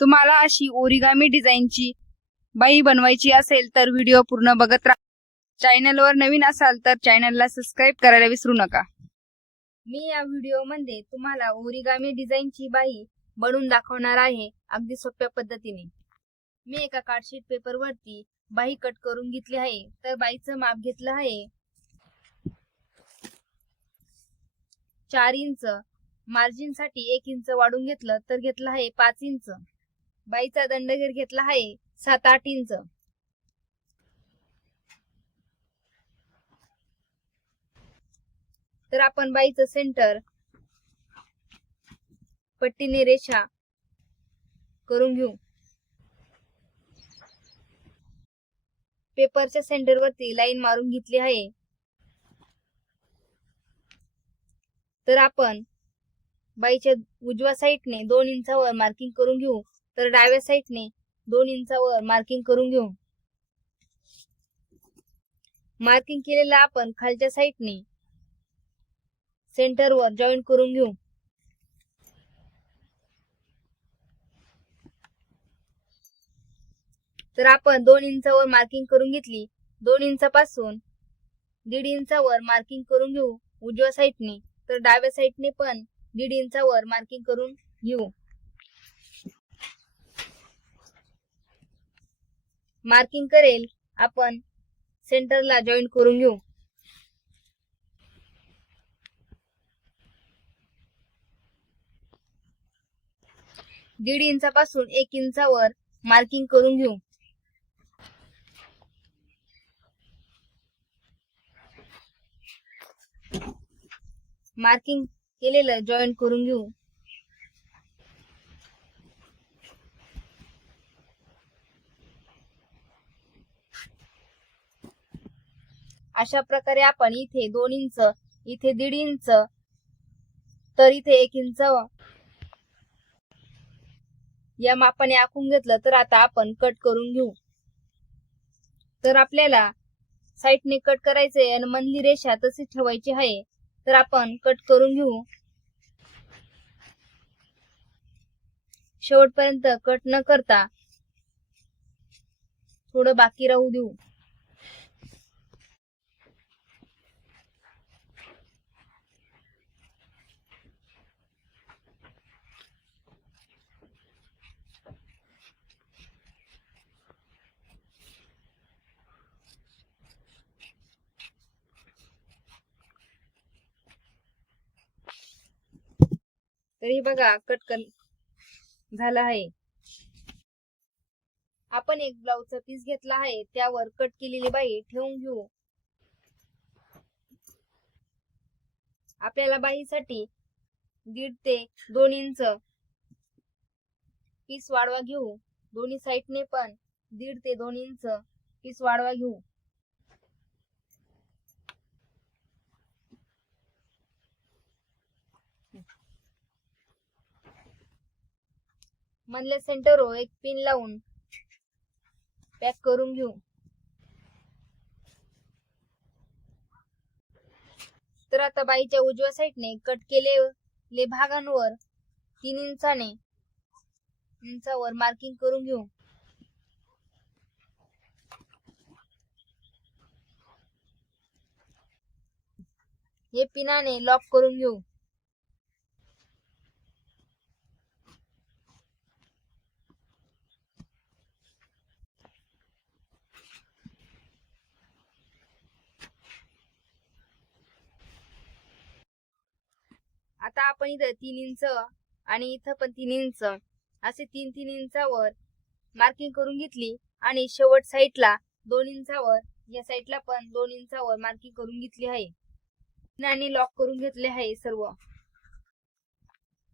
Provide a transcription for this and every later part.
तुम्हाला अशी ओरिगामी डिझाईनची बाई बनवायची असेल तर व्हिडिओ पूर्ण बघत राहा. चॅनलवर नवीन असाल तर चॅनलला सबस्क्राईब करायला विसरू नका. मी या व्हिडिओमध्ये तुम्हाला ओरिगामी डिझाईनची बाई बनवून दाखवणार आहे अगदी सोप्या पद्धतीने. मी एका कार्डशीट पेपर वरती बाही कट करून घेतली आहे. तर बाईचं माप घेतलं आहे. चार इंच. मार्जिनसाठी एक इंच वाढून घेतलं तर घेतलं आहे पाच इंच. बाईचा दंडगीर घेतला आहे. सात आठ इंच. तर आपण बाईचं सेंटर पट्टीने रेषा करून घेऊ. पेपरच्या सेंटर वरती लाईन मारून घेतली आहे. तर आपण बाईच्या उजव्या साईडने दोन इंचावर मार्किंग करून घेऊ. तर डाव्या साईडने दोन इंचावर मार्किंग करून घेऊ. मार्किंग केलेलं आपण खालच्या साईडने सेंटरवर जॉईन करून घेऊ. तर आपण दोन इंचावर मार्किंग करून घेतली. दोन इंचापासून दीड इंचावर मार्किंग करून घेऊ. उजव्या साईडने तर डाव्या साईडने पण दीड इंचावर मार्किंग करून घेऊ. मार्किंग करेल आपण सेंटरला जॉईन करून घेऊ. दीड इंचापासून एक इंचावर मार्किंग करून घेऊ. मार्किंग केलेलं जॉईन करून घेऊ. अशा प्रकारे आपण इथे दोन इंच इथे दीड इंच तर इथे एक इंच या मापाने आखून घेतलं तर आता आपण कट करून घेऊ. तर आपल्याला साईडने कट करायचंय आणि मनली रेषा तशी ठेवायची आहे तर आपण कट करून घेऊ. शेवटपर्यंत कट न करता थोडं बाकी राहू देऊ. तरी बघा कट कर झालं आहे. आपण एक ब्लाउजचा पीस घेतला आहे त्यावर कट केलेली बाई ठेवून घेऊ. आपल्याला बाईसाठी दीड ते दोन इंच पीस वाढवा घेऊ. दोन्ही साईडने पण दीड ते दोन इंच पीस वाढवा घेऊ. मधल्या सेंटरवर एक पिन लावून पॅक करून घेऊ. तर आता बाईच्या उजव्या साईडने कट केलेले भागांवर तीन इंचाने इंचावर मार्किंग करून घेऊ. हे पिनाने लॉक करून घेऊ. आता आपण इथं तीन इंच आणि इथं पण तीन इंच. असे तीन तीन इंचावर मार्किंग करून घेतली आणि शेवट साईडला दोन इंचावर या साईडला पण दोन इंचावर मार्किंग करून घेतली आहे. आणि लॉक करून घेतले आहे सर्व.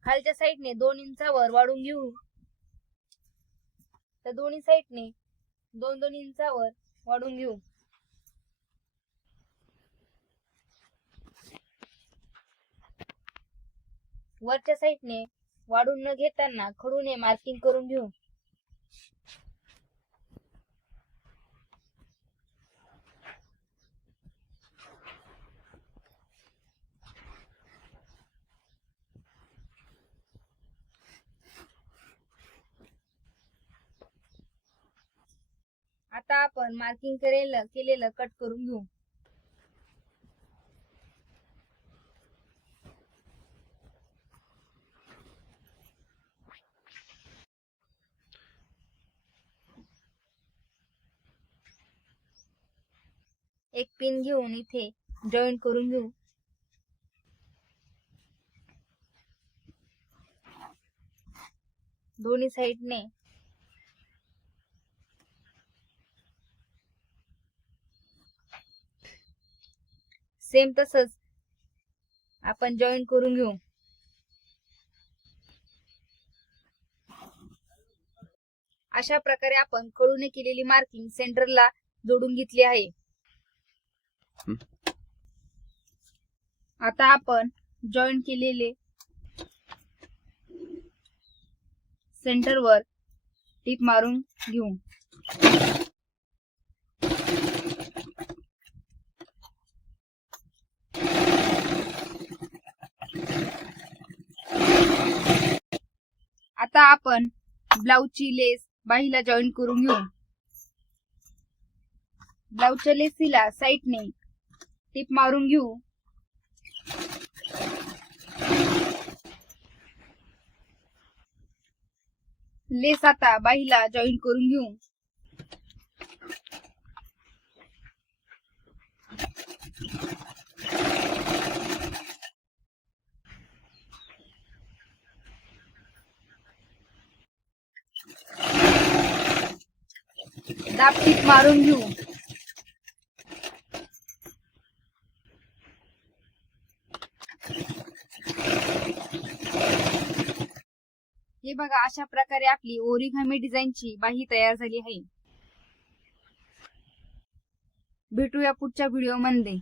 खालच्या साईडने दोन इंचावर वाढून घेऊ. तर दोन्ही साईडने दोन दोन इंचावर वाढून घेऊ. वरच्या साईडने वाढून न घेताना खडूने मार्किंग करून घेऊ आता आपण मार्किंग करेल केलेलं कट करून घेऊ. एक पिन घेऊन इथे जॉईन करून घेऊ. दोन्ही साईडने सेम तसंच आपण जॉईन करून घेऊ. अशा प्रकारे आपण कळूने केलेली मार्किंग सेंटरला जोडून घेतली आहे. आता आपण जॉईन केलेले सेंटर वर टीप मारून घेऊ. आता आपण ब्लाऊजची लेस बाहीला जॉईन करून घेऊ. ब्लाऊजच्या लेसीला साईडने टीप मारून घेऊ. लेस आता बाईला जॉईन करून घेऊ. दाब टीप मारून घेऊ. हे बघा अशा प्रकारे आपली ओरिगामी डिझाईनची बाही तयार झाली आहे. भेटूया पुढच्या व्हिडिओमध्ये